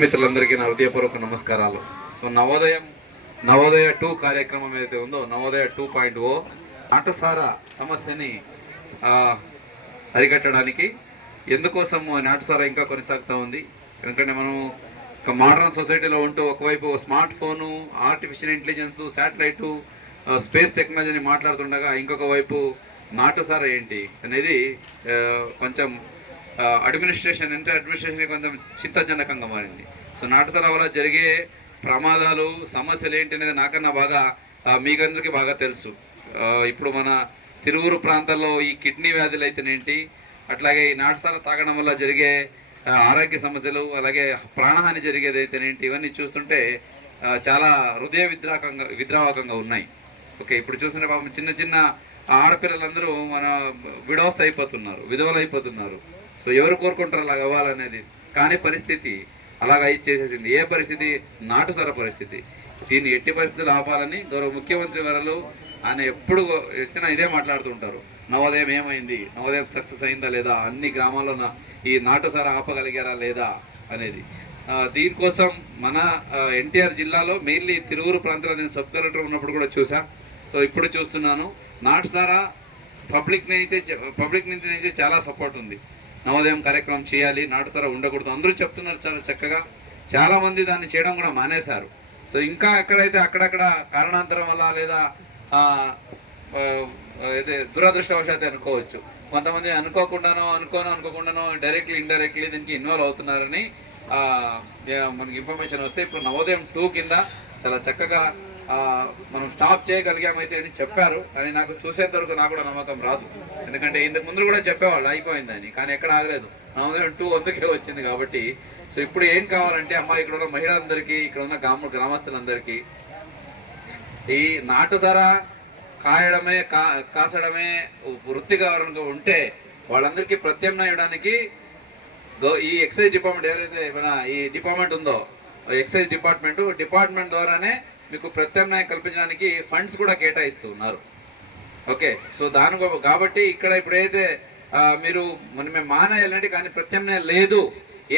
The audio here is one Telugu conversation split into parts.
మిత్రులందరికీ నా హృదయపూర్వక నమస్కారాలు. సో నవోదయ 2 కార్యక్రమం ఏదైతే ఉందో, నవోదయ 2.0 నాటుసార సమస్యని అరికట్టడానికి ఎందుకోసము నాటుసార ఇంకా కొనసాగుతూ ఉంది. ఎందుకంటే మనం ఒక మోడర్న్ సొసైటీలో ఉంటూ ఒకవైపు smart phone, artificial intelligence, satellite, space టెక్నాలజీని మాట్లాడుతుండగా ఇంకొక వైపు నాటుసార ఏంటి అనేది కొంచెం అడ్మినిస్ట్రేషన్ కొంచెం చింతాజనకంగా మారింది. సో నాటుసార వల్ల జరిగే ప్రమాదాలు, సమస్యలు ఏంటి అనేది నాకన్నా బాగా మీకందరికీ బాగా తెలుసు. ఇప్పుడు మన తిరువురు ప్రాంతాల్లో ఈ కిడ్నీ వ్యాధులు అయితేనేంటి, అట్లాగే ఈ నాటుసార తాగడం వల్ల జరిగే ఆరోగ్య సమస్యలు, అలాగే ప్రాణహాని జరిగేది అయితేనేంటి, ఇవన్నీ చూస్తుంటే చాలా హృదయ విద్రావకంగా ఉన్నాయి. ఓకే, ఇప్పుడు చూసిన పాపం చిన్న చిన్న ఆడపిల్లలందరూ మన విధవలు అయిపోతున్నారు. సో ఎవరు కోరుకుంటారు అలాగ అవ్వాలనేది? కానీ పరిస్థితి అలాగా ఇచ్చేసేసింది. ఏ పరిస్థితి? నాటుసార పరిస్థితి. దీన్ని ఎట్టి పరిస్థితులు ఆపాలని గౌరవ ముఖ్యమంత్రి వారు ఆయన ఎప్పుడు వచ్చినా ఇదే మాట్లాడుతుంటారు. నవోదయం ఏమైంది, నవోదయం సక్సెస్ అయిందా లేదా, అన్ని గ్రామాల్లో ఈ నాటుసార ఆపగలిగారా లేదా అనేది. దీనికోసం మన ఎన్టీఆర్ జిల్లాలో మెయిన్లీ తిరువురు ప్రాంతంలో నేను సబ్ కలెక్టర్ ఉన్నప్పుడు కూడా చూసా. సో ఇప్పుడు చూస్తున్నాను, నాటుసార పబ్లిక్ నుంచి అయితే చాలా సపోర్ట్ ఉంది. నవోదయం కార్యక్రమం చేయాలి, నాటుసార ఉండకూడదు అందరూ చెప్తున్నారు చాలా చక్కగా. చాలామంది దాన్ని చేయడం కూడా మానేశారు. సో ఇంకా ఎక్కడైతే అక్కడక్కడ కారణాంతరం వల్ల లేదా దురదృష్టవశాత్తు అనుకోవచ్చు, కొంతమంది అనుకోకుండానో డైరెక్ట్లీ ఇండైరెక్ట్లీ దీనికి ఇన్వాల్వ్ అవుతున్నారని మనకి ఇన్ఫర్మేషన్ వస్తే ఇప్పుడు నవోదయం 2 కింద చాలా చక్కగా మనం స్టాప్ చేయగలిగామైతే అని చెప్పారు. కానీ నాకు చూసేంత వరకు నాకు కూడా నమ్మకం రాదు. ఎందుకంటే ఇంతకు ముందు కూడా చెప్పేవాళ్ళు అయిపోయిందని, కానీ ఎక్కడ ఆగలేదు. నవోదయం 2 అందుకే వచ్చింది కాబట్టి. సో ఇప్పుడు ఏం కావాలంటే ఇక్కడ ఉన్న మహిళలందరికీ, ఇక్కడ ఉన్న గ్రామస్తులందరికీ ఈ నాటుసార కాసడమే వృత్తిగా ఉంటే వాళ్ళందరికీ ప్రత్యామ్నాయడానికి ఈ ఎక్సైజ్ డిపార్ట్మెంట్ ఏదైతే ఈ డిపార్ట్మెంట్ ఉందో, ఎక్సైజ్ డిపార్ట్మెంట్ ద్వారానే మీకు ప్రత్యామ్నాయం కల్పించడానికి ఫండ్స్ కూడా కేటాయిస్తున్నారు. ఓకే, సో కాబట్టి ఇక్కడ ఇప్పుడైతే మీరు మేము మానేయాలంటే కానీ ప్రత్యామ్నాయం లేదు,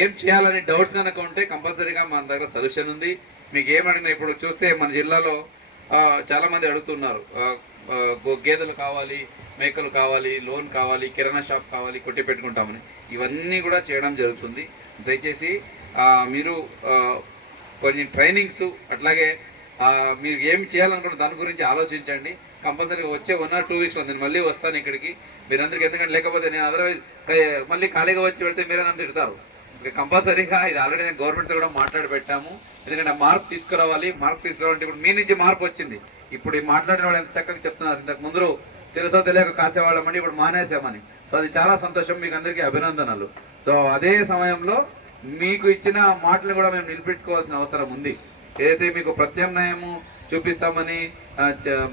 ఏం చేయాలని డౌట్స్ కనుక ఉంటే కంపల్సరీగా మన దగ్గర సొల్యూషన్ ఉంది. మీకు ఏమడిగినా ఇప్పుడు చూస్తే మన జిల్లాలో చాలామంది అడుగుతున్నారు, గేదెలు కావాలి, మేకలు కావాలి, లోన్ కావాలి, కిరాణా షాప్ కావాలి, కొట్టి పెట్టుకుంటామని. ఇవన్నీ కూడా చేయడం జరుగుతుంది. దయచేసి మీరు కొన్ని ట్రైనింగ్స్, అట్లాగే మీరు ఏం చేయాలనుకుంటే దాని గురించి ఆలోచించండి. కంపల్సరీగా వచ్చే 1 or 2 వీక్స్లో నేను మళ్ళీ వస్తాను ఇక్కడికి మీరందరికీ. ఎందుకంటే లేకపోతే నేను అదర్వైజ్ మళ్ళీ ఖాళీగా వచ్చి వెళ్తే మీరే నన్ను తిడతారు. కంపల్సరీగా ఇది ఆల్రెడీ నేను గవర్నమెంట్తో కూడా మాట్లాడి పెట్టాము. ఎందుకంటే మార్పు తీసుకురావాలి ఇప్పుడు మీ నుంచి మార్పు వచ్చింది. ఇప్పుడు ఈ మాట్లాడిన వాళ్ళు ఎంత చక్కగా చెప్తున్నారు. ఇంతకు ముందు తెలుసో తెలియక కాసేవాళ్ళమని, ఇప్పుడు మానేసామని. సో అది చాలా సంతోషం, మీకు అందరికీ అభినందనలు. సో అదే సమయంలో మీకు ఇచ్చిన మాటలు కూడా మేము నిలబెట్టుకోవాల్సిన అవసరం ఉంది. ఏదైతే మీకు ప్రత్యామ్నాయము చూపిస్తామని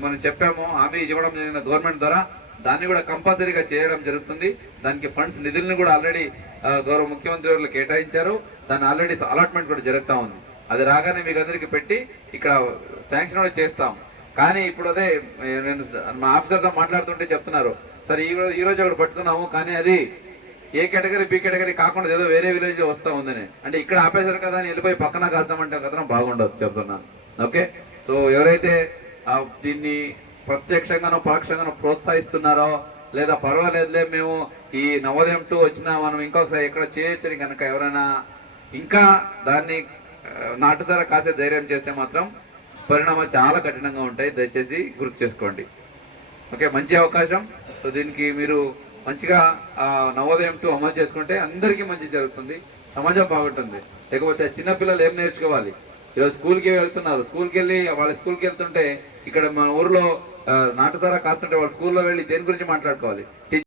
మనం చెప్పామో, హామీ ఇవ్వడం జరిగిన గవర్నమెంట్ ద్వారా, దాన్ని కూడా కంపల్సరీగా చేయడం జరుగుతుంది. దానికి ఫండ్స్ నిధులను కూడా ఆల్రెడీ గౌరవ ముఖ్యమంత్రి వారు కేటాయించారు. దాన్ని ఆల్రెడీ అలాట్మెంట్ కూడా జరుగుతూ ఉంది. అది రాగానే మీకు అందరికీ పెట్టి ఇక్కడ శాంక్షన్ కూడా చేస్తాం. కానీ ఇప్పుడు అదే నేను మా ఆఫీసర్తో మాట్లాడుతుంటే చెప్తున్నారు, సరే ఈరోజు ఒకటి పట్టుకున్నాము, కానీ అది ఏ కేటగిరీ బి కేటగిరీ కాకుండా ఏదో వేరే విలేజ్ వస్తూ ఉందని, అంటే ఇక్కడ ఆపేశారు కదా అని వెళ్ళిపోయి పక్కన కాస్తామంటే కదా బాగుండదు చెప్తున్నాను. ఓకే, సో ఎవరైతే దీన్ని ప్రత్యక్షంగానో పరోక్షంగానో ప్రోత్సహిస్తున్నారో, లేదా పర్వాలేదులే మేము ఈ నవోదయం 2 వచ్చినా మనం ఇంకొకసారి ఎక్కడ చేయొచ్చని కనుక ఎవరైనా ఇంకా దాన్ని నాటుసార కాసే ధైర్యం చేస్తే మాత్రం పరిణామాలు చాలా కఠినంగా ఉంటాయి. దయచేసి గుర్తు చేసుకోండి. ఓకే, మంచి అవకాశం. సో దీనికి మీరు మంచిగా నవోదయం 2 అమలు చేసుకుంటే అందరికీ మంచి జరుగుతుంది, సమాజం బాగుంటుంది. లేకపోతే చిన్నపిల్లలు ఏం నేర్చుకోవాలి? ఈరోజు స్కూల్కి వెళ్తున్నారు, స్కూల్కి వెళ్తుంటే ఇక్కడ మన ఊర్లో నాటుసార కాస్తుంటే వాళ్ళు స్కూల్లో వెళ్ళి దేని గురించి మాట్లాడుకోవాలి?